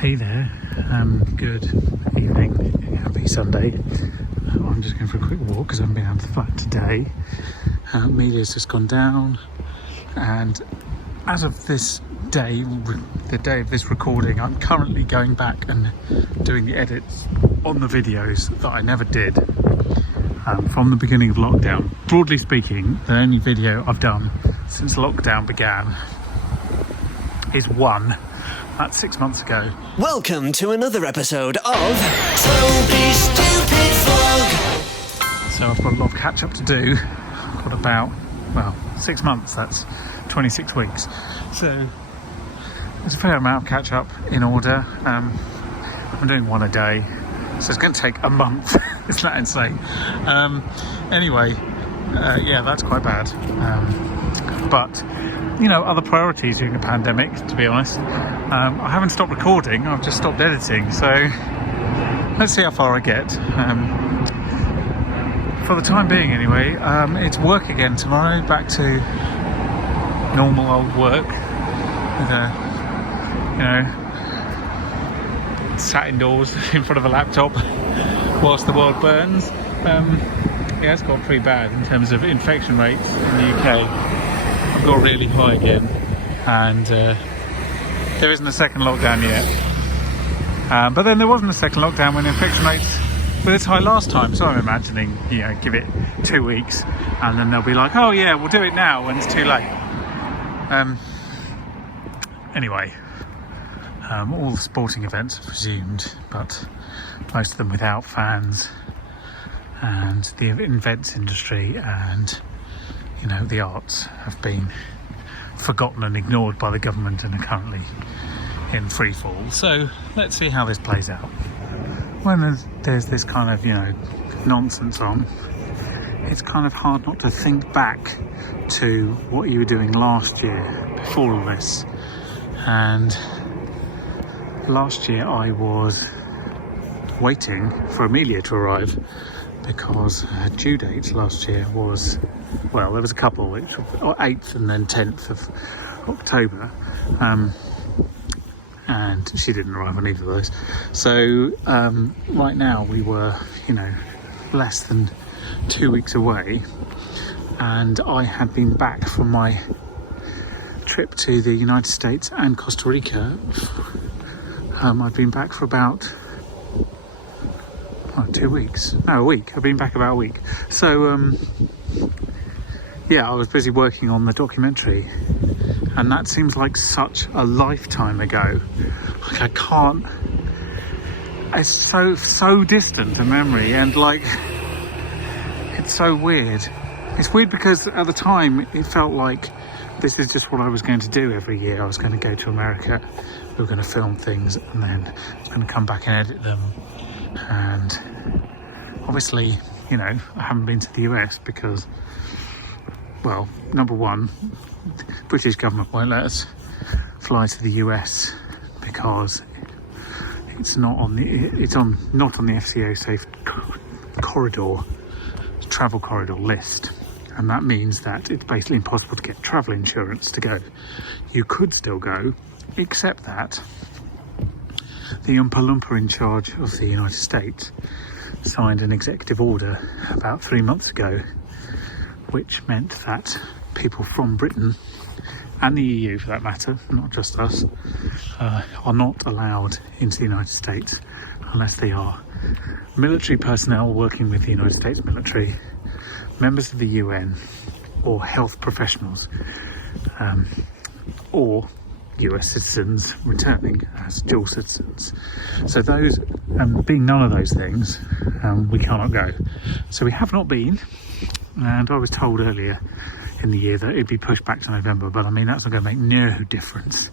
Hey there, good evening, happy Sunday. I'm just going for a quick walk because I haven't been out of the flat today. Amelia's just gone down, and as of this day, the day of this recording, I'm currently going back and doing the edits on the videos that I never did from the beginning of lockdown. Broadly speaking, the only video I've done since lockdown began is one. That's 6 months ago. Welcome to another episode of Toby Stupid Vlog. So I've got a lot of catch up to do. I've got about, 6 months, that's 26 weeks. So there's a fair amount of catch up in order. I'm doing one a day, so it's going to take a month. Isn't that insane? Anyway, that's quite bad. But other priorities during a pandemic, to be honest. I haven't stopped recording, I've just stopped editing, so let's see how far I get. For the time being anyway, it's work again tomorrow, back to normal old work with sat indoors in front of a laptop whilst the world burns. It's got pretty bad in terms of infection rates in the UK. I've got really high again, and there isn't a second lockdown yet. But then there wasn't a second lockdown when infection rates were this high last time, so I'm imagining, give it 2 weeks, and then they'll be like, oh yeah, we'll do it now when it's too late. Anyway, all the sporting events have resumed, but most of them without fans, and the events industry and the arts have been forgotten and ignored by the government and are currently in free fall. So let's see how this plays out. When there's this kind of nonsense on, it's kind of hard not to think back to what you were doing last year before all this. And last year I was waiting for Amelia to arrive, because her due date last year was, there was a couple, which 8th and then 10th of October, and she didn't arrive on either of those. So right now we were, less than 2 weeks away, and I had been back from my trip to the United States and Costa Rica. I'd been back for about 2 weeks. No, a week. I've been back about a week. So, I was busy working on the documentary, and that seems like such a lifetime ago. Like, I can't. It's so distant a memory, and it's so weird. It's weird because at the time it felt like this is just what I was going to do every year. I was going to go to America, we were going to film things, and then I was going to come back and edit them. And obviously, I haven't been to the US because, number one, the British government won't let us fly to the US because it's not on the FCO safe travel corridor list, and that means that it's basically impossible to get travel insurance to go. You could still go, except that the Oompa Loompa in charge of the United States signed an executive order about 3 months ago, which meant that people from Britain and the EU, for that matter, not just us, are not allowed into the United States unless they are military personnel working with the United States military, members of the UN, or health professionals, or US citizens returning as dual citizens. So those, being none of those things, we cannot go. So we have not been, and I was told earlier in the year that it'd be pushed back to November, but that's not going to make no difference.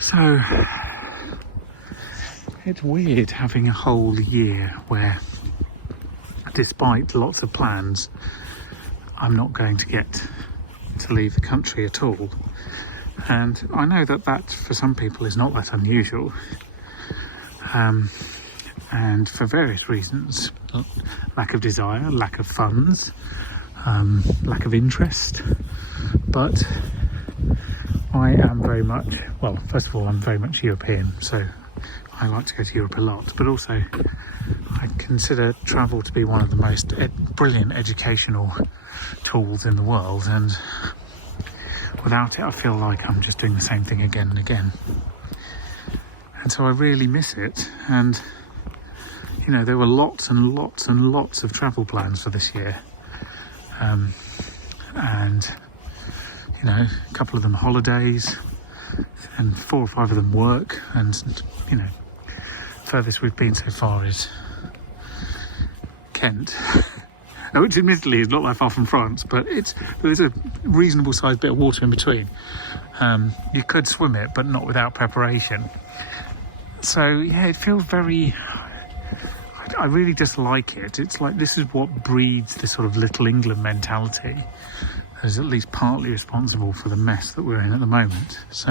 So it's weird having a whole year where, despite lots of plans, I'm not going to get to leave the country at all. And I know that for some people is not that unusual, and for various reasons: lack of desire, lack of funds, lack of interest. But I am very much, well, first of all, I'm very much European, so I like to go to Europe a lot, but also I consider travel to be one of the most brilliant educational tools in the world, and without it I feel like I'm just doing the same thing again and again. And so I really miss it, and you know, there were lots and lots and lots of travel plans for this year, and you know, a couple of them holidays and 4 or 5 of them work, and you know, furthest we've been so far is Kent, which admittedly is not that far from France, but there's a reasonable sized bit of water in between. You could swim it, but not without preparation. So yeah, it feels very, I really dislike it. It's like this is what breeds this sort of Little England mentality that is at least partly responsible for the mess that we're in at the moment. So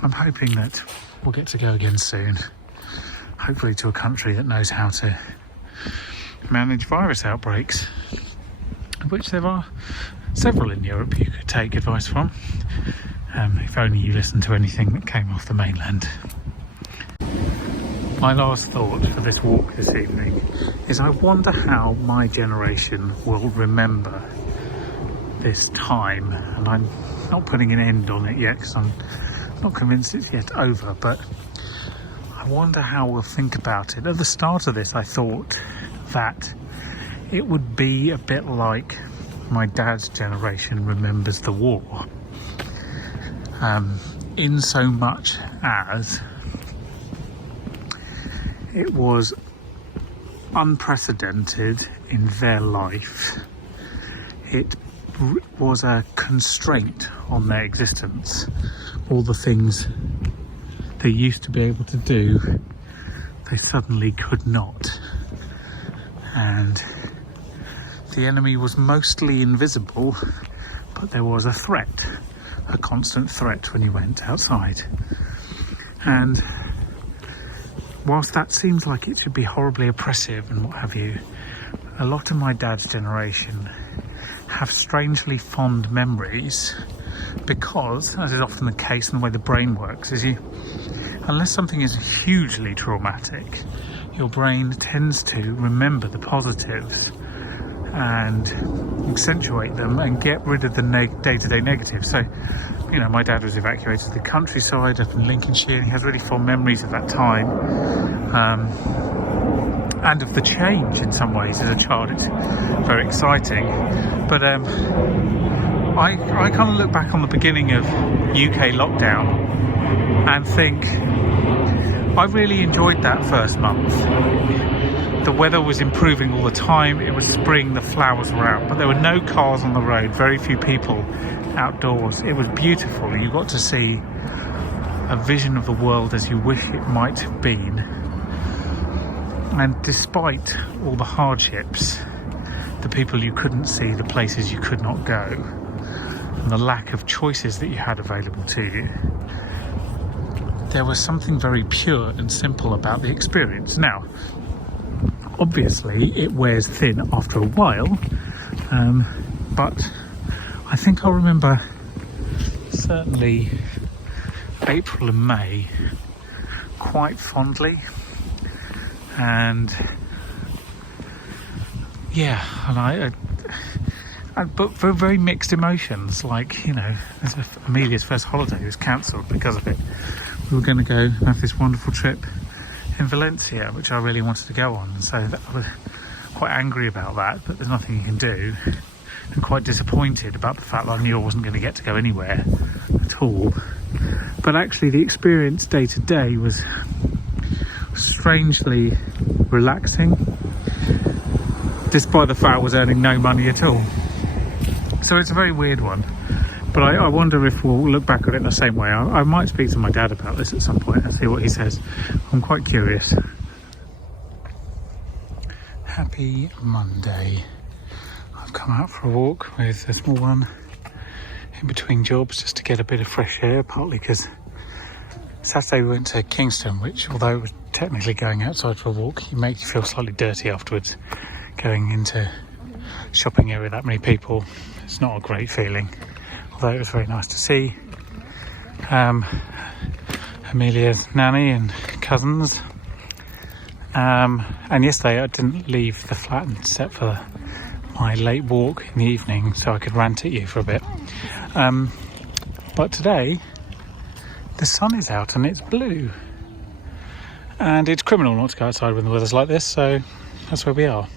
I'm hoping that we'll get to go again soon, hopefully to a country that knows how to manage virus outbreaks, which there are several in Europe you could take advice from, if only you listened to anything that came off the mainland. My last thought for this walk this evening is I wonder how my generation will remember this time, and I'm not putting an end on it yet because I'm not convinced it's yet over, but I wonder how we'll think about it. At the start of this I thought that it would be a bit like my dad's generation remembers the war, in so much as it was unprecedented in their life. It was a constraint on their existence. All the things they used to be able to do, they suddenly could not. And the enemy was mostly invisible, but there was a threat, a constant threat when you went outside. And whilst that seems like it should be horribly oppressive and what have you, a lot of my dad's generation have strangely fond memories because, as is often the case in the way the brain works, is unless something is hugely traumatic, your brain tends to remember the positives and accentuate them and get rid of the day-to-day negatives. So, you know, my dad was evacuated to the countryside up in Lincolnshire, and he has really fond memories of that time, and of the change in some ways. As a child, it's very exciting. But I kind of look back on the beginning of UK lockdown and think I really enjoyed that first month. The weather was improving all the time. It was spring, the flowers were out, but there were no cars on the road, very few people outdoors. It was beautiful. You got to see a vision of the world as you wish it might have been. And despite all the hardships, the people you couldn't see, the places you could not go, and the lack of choices that you had available to you, there was something very pure and simple about the experience. Now, obviously it wears thin after a while, but I think I'll remember certainly April and May quite fondly. And yeah, and but for very mixed emotions. Like, you know, Amelia's first holiday was cancelled because of it. We were going to go have this wonderful trip in Valencia, which I really wanted to go on, and so I was quite angry about that, but there's nothing you can do, and quite disappointed about the fact that I knew I wasn't going to get to go anywhere at all. But actually the experience day to day was strangely relaxing, despite the fact I was earning no money at all. So it's a very weird one, but I wonder if we'll look back at it in the same way. I might speak to my dad about this at some point and see what he says. I'm quite curious. Happy Monday. I've come out for a walk with a small one in between jobs just to get a bit of fresh air, partly because Saturday we went to Kingston, which, although it was technically going outside for a walk, it makes you feel slightly dirty afterwards. Going into shopping area with that many people, it's not a great feeling, although it was very nice to see. Amelia's nanny and cousins. And yesterday I didn't leave the flat except for my late walk in the evening so I could rant at you for a bit. But today the sun is out and it's blue. And it's criminal not to go outside when the weather's like this, so that's where we are.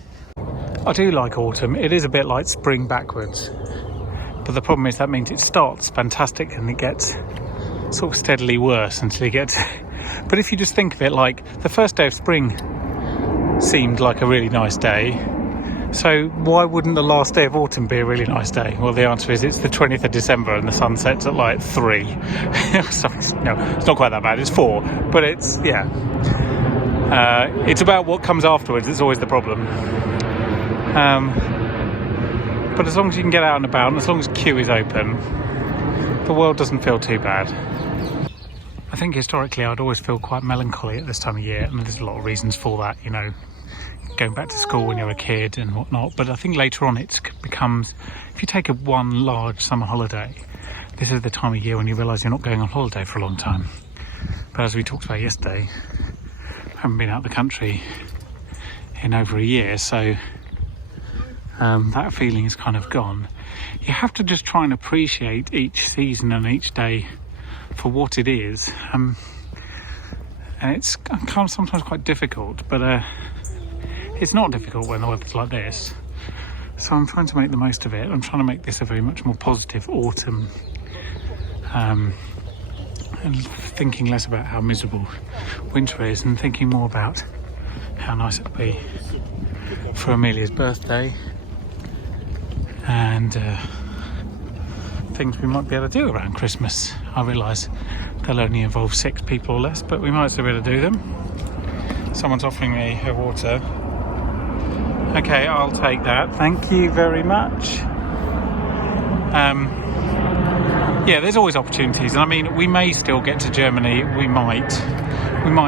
I do like autumn. It is a bit like spring backwards. But the problem is that means it starts fantastic and it gets sort of steadily worse until you get to... But if you just think of it like the first day of spring seemed like a really nice day, so why wouldn't the last day of autumn be a really nice day? Well, the answer is it's the 20th of December and the sun sets at like 3. No, it's not quite that bad, it's 4, but it's, yeah. It's about what comes afterwards, it's always the problem. But as long as you can get out and about, and as long as queue is open, the world doesn't feel too bad. I think historically I'd always feel quite melancholy at this time of year, and there's a lot of reasons for that, you know, going back to school when you're a kid and whatnot. But I think later on it becomes, if you take one large summer holiday, this is the time of year when you realise you're not going on holiday for a long time. But as we talked about yesterday, I haven't been out of the country in over a year, so that feeling is kind of gone. You have to just try and appreciate each season and each day for what it is, and it's kind of sometimes quite difficult, but it's not difficult when the weather's like this, so I'm trying to make the most of it. I'm trying to make this a very much more positive autumn, and thinking less about how miserable winter is and thinking more about how nice it'll be for Amelia's birthday and things we might be able to do around Christmas. I realise they'll only involve 6 people or less, but we might still be able to do them. Someone's offering me her water. Okay, I'll take that. Thank you very much. Yeah, there's always opportunities, and I mean, we may still get to Germany. We might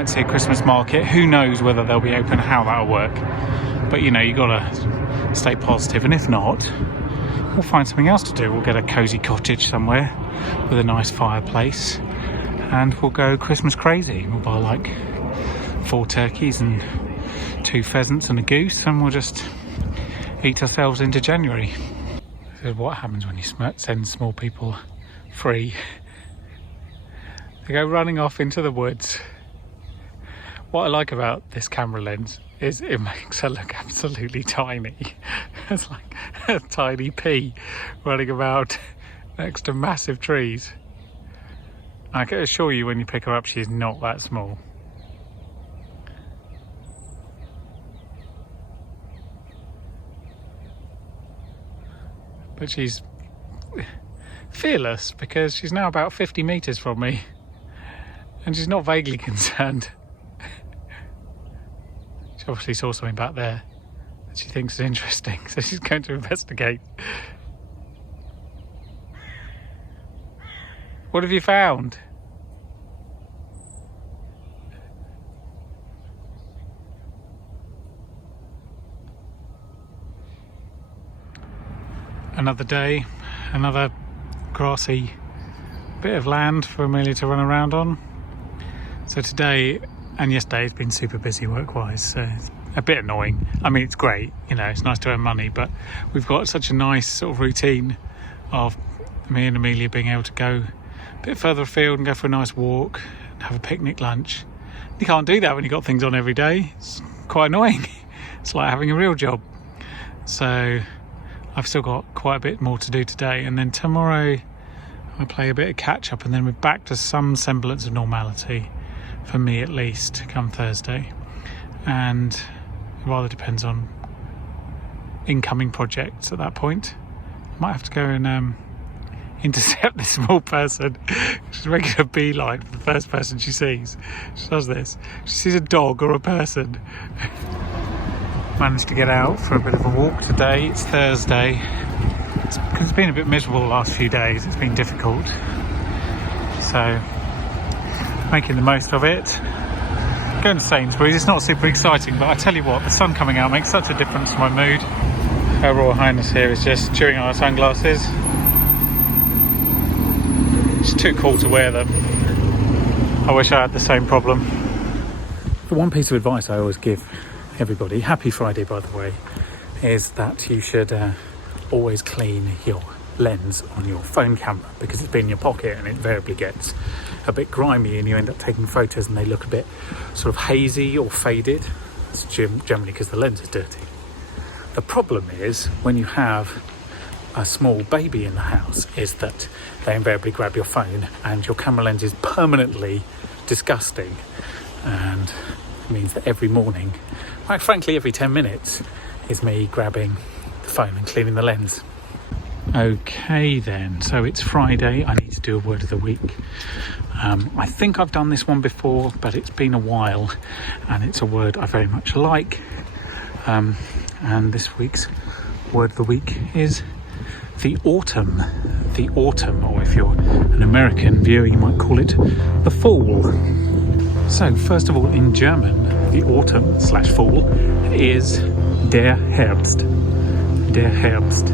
see a Christmas market. Who knows whether they'll be open, how that'll work. But you know, you gotta stay positive, and if not, we'll find something else to do. We'll get a cosy cottage somewhere with a nice fireplace, and we'll go Christmas crazy. We'll buy like 4 turkeys and 2 pheasants and a goose, and we'll just eat ourselves into January. This is what happens when you send small people free. They go running off into the woods. What I like about this camera lens is it makes her look absolutely tiny. It's like a tiny pea running about next to massive trees. I can assure you when you pick her up, she's not that small. But she's fearless because she's now about 50 metres from me and she's not vaguely concerned. She obviously saw something back there that she thinks is interesting, so she's going to investigate. What have you found? Another day, another grassy bit of land for Amelia to run around on. So today and yesterday has been super busy work-wise, so it's a bit annoying. I mean, it's great, you know, it's nice to earn money, but we've got such a nice sort of routine of me and Amelia being able to go a bit further afield and go for a nice walk and have a picnic lunch. You can't do that when you've got things on every day. It's quite annoying. It's like having a real job. So I've still got quite a bit more to do today, and then tomorrow I play a bit of catch up, and then we're back to some semblance of normality, for me at least, come Thursday. And it rather depends on incoming projects at that point. I might have to go and intercept this small person. She's making a beeline for the first person she sees. She does this. She sees a dog or a person. Managed to get out for a bit of a walk today. It's Thursday. It's been a bit miserable the last few days. It's been difficult. So, making the most of it. Going to Sainsbury's, it's not super exciting, but I tell you what, the sun coming out makes such a difference to my mood. Her Royal Highness here is just chewing on her sunglasses. It's too cool to wear them. I wish I had the same problem. The one piece of advice I always give everybody, happy Friday by the way, is that you should always clean your lens on your phone camera, because it's been in your pocket and it invariably gets a bit grimy and you end up taking photos and they look a bit sort of hazy or faded. It's generally because the lens is dirty. The problem is when you have a small baby in the house is that they invariably grab your phone and your camera lens is permanently disgusting, and it means that every morning, quite frankly every 10 minutes, is me grabbing the phone and cleaning the lens. Okay then, so it's Friday. I need to do a word of the week. I think I've done this one before, but it's been a while and it's a word I very much like. And this week's word of the week is the autumn. The autumn, or if you're an American viewer, you might call it the fall. So first of all, in German, the autumn / fall is der Herbst. Der Herbst,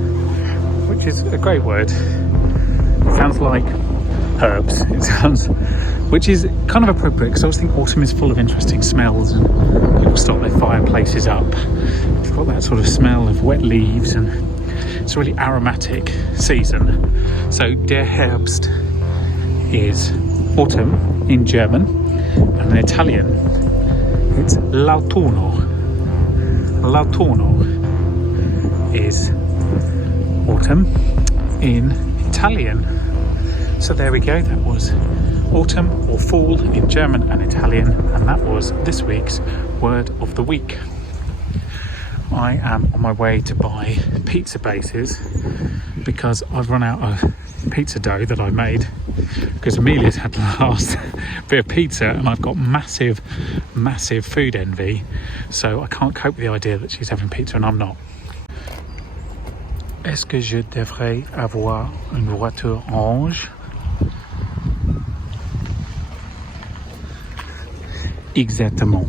which is a great word. It sounds like herbs. It sounds, which is kind of appropriate because I always think autumn is full of interesting smells and people start their fireplaces up. It's got that sort of smell of wet leaves and it's a really aromatic season. So der Herbst is autumn in German, and in Italian it's l'autunno. L'autunno is autumn in Italian. So there we go, that was autumn or fall in German and Italian, and that was this week's word of the week. I am on my way to buy pizza bases because I've run out of pizza dough that I made, because Amelia's had the last bit of pizza and I've got massive food envy, so I can't cope with the idea that she's having pizza and I'm not. Est-ce que je devrais avoir une voiture orange? Exactement.